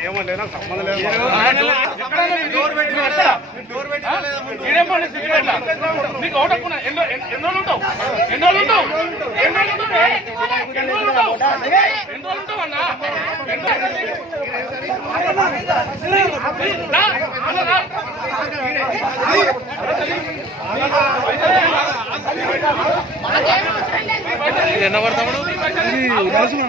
ఏమంటే నాకు సంబంధం లేదు మీరేమో సిగరెట్ ఎన్నో ఉంటావు ఎన్ని ఉంటావు ఎన్ని ఉంటావు ఏ? ఎన్ని ఉంటావు అన్నా అన్న రా. ఎన్న పడతాడు మా పైసలు